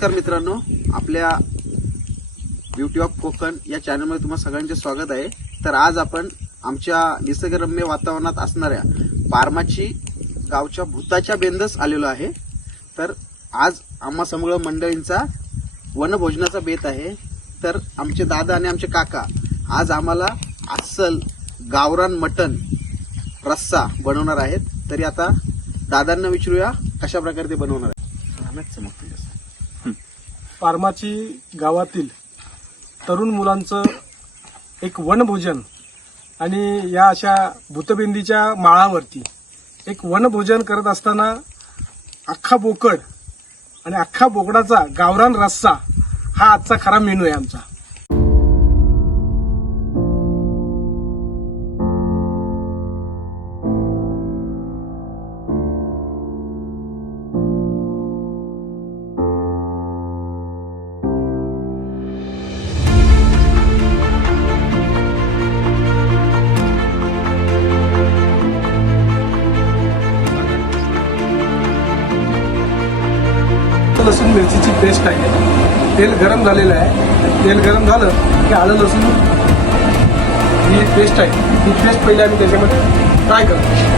नमस्कार मित्रांनो, आपल्या ब्युटी ऑफ कोकण या चॅनलमध्ये तुम्हा सगळ्यांचे स्वागत आहे। तर आज आपण आमच्या निसर्गरम्य वातावरणात असणाऱ्या पारमाची गावच्या भूताच्या बेंदस आलेलो आहे। तर आज आम्हा समूह मंडळींचा वनभोजनाचा बेत आहे। तर आमचे दादा आणि आमचे काका आज आम्हाला अस्सल गावरान मटण रस्सा बनवणार आहेत। तरी आता दादांना विचारूया कशा प्रकारे ते बनवणार आहे। पारमाची गावातील तरुण मुलांचं एक वनभोजन आणि या अशा भूतबिंदीच्या माळावरती एक वनभोजन करत असताना अख्खा बोकड आणि अख्खा बोकडाचा गावरान रस्सा हा आजचा खरा मेनू आहे आमचा। लसूण मिरचीची पेस्ट आहे। तेल गरम झालेलं आहे। तेल गरम झालं की आलं लसूण ही पेस्ट आहे, ही पेस्ट पहिले आम्ही त्याच्यामध्ये फ्राय करतो।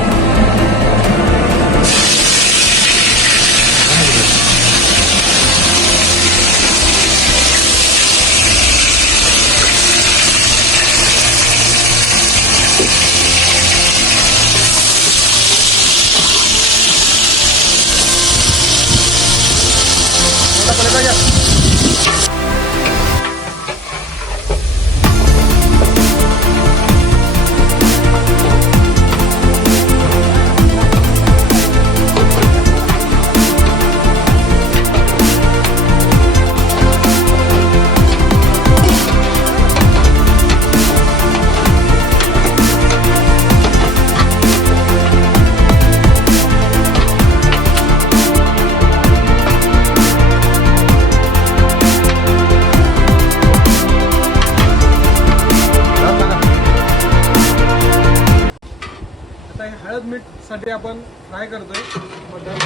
हळद मीठ साठी आपण फ्राय करतोय मटण।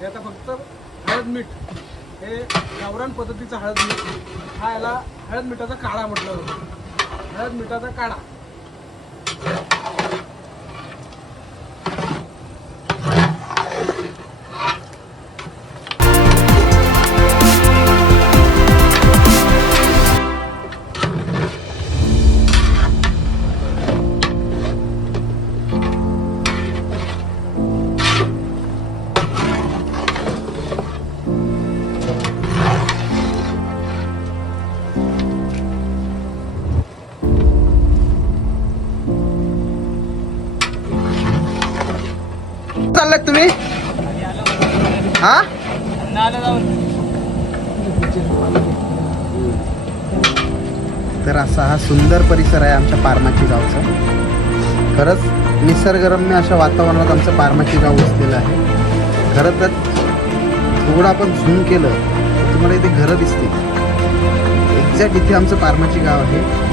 हे आता फक्त हळद मीठ, हे गावरान पद्धतीचं हळद मीठ, हा याला हळद मिठाचा काढा म्हटलं जातं। हळद मिठाचा काढा चाललात तुम्ही? हा तर असा हा सुंदर परिसर आहे आमच्या पारमाची गावचा। खरंच निसर्गरम्य अशा वातावरणात आमचं पारमाची गाव वसलेलं आहे। खरं तर थोडं आपण झूम केलं तर तुम्हाला इथे घरं दिसतील। एक्झॅक्ट इथे आमचं पारमाची गाव आहे।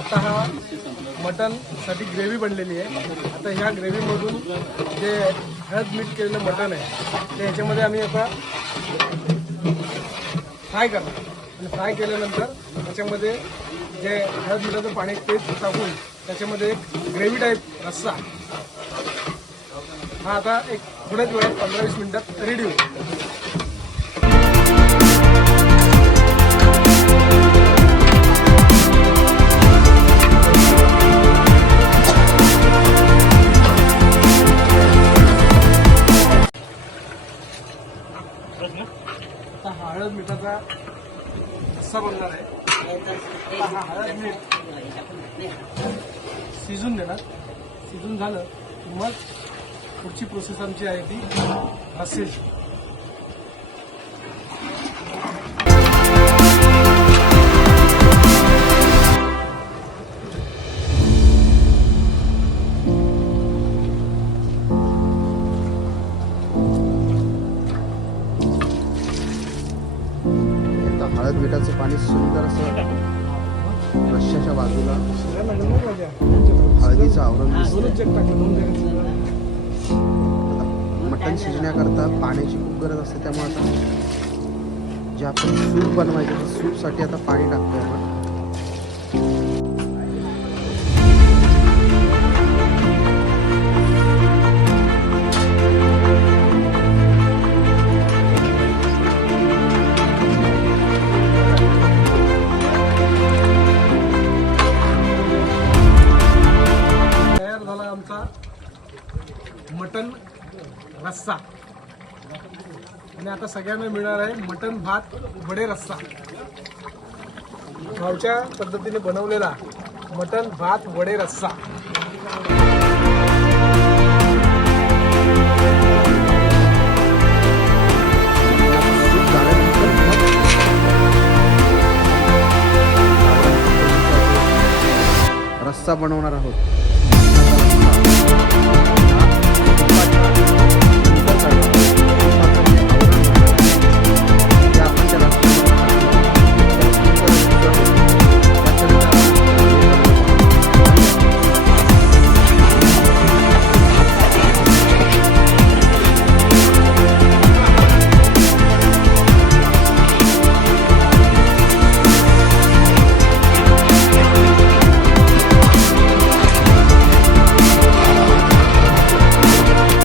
आता हा मटन साठी ग्रेव्ही बनलेली आहे। आता ह्या ग्रेव्ही मधून जे हळद मीठ केलेलं मटन आहे ते ह्याच्यामध्ये आम्ही आता फ्राय करणार आणि फ्राय केल्यानंतर त्याच्यामध्ये जे हळद मिठाचं पाणी ते टाकून त्याच्यामध्ये एक ग्रेव्ही टाईप रस्सा हा आता एक थोड्याच वेळात 15-20 मिनिटात रेडी होईल। आता हळद मिठाचा रस्सा बनणार आहे। आता हा हळद मीठ शिजून देणार। शिजून झालं की मग पुढची प्रोसेस आमची आहे ती रस्स्याची। हळद मिठाचं पाणी सुंदर असं रश्श्याच्या बाजूला हळदीचं आवरण दिसतंय. मटण शिजण्याकरता पाण्याची खूप गरज असते, त्यामुळे आता जे आपण सूप बनवायचे त्या सूपसाठी आता पाणी टाकतोय आपण. तयार झाला आमचा मटण रस्सा. आणि आता सगळ्यांना मिळणार आहे मटण भात वडे रस्सा. गावच्या पद्धतीने बनवलेला मटण भात वडे रस्सा. सूप झाल्यानंतर मग रस्सा बनवणार आहोत.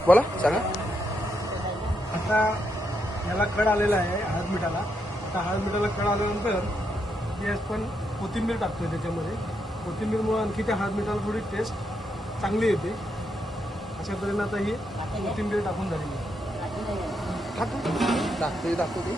बोला सांगा. आता याला कड आलेला आहे हळद मिठाला. आता हळद मिठाला कड आल्यानंतर हे आपण कोथिंबीर टाकतोय त्याच्यामध्ये. कोथिंबीरमुळे आणखी त्या हळद मिठाला थोडी टेस्ट चांगली येते. अशा तऱ्हेने आता ही कोथिंबीर टाकून झालेली आहे. दाखवते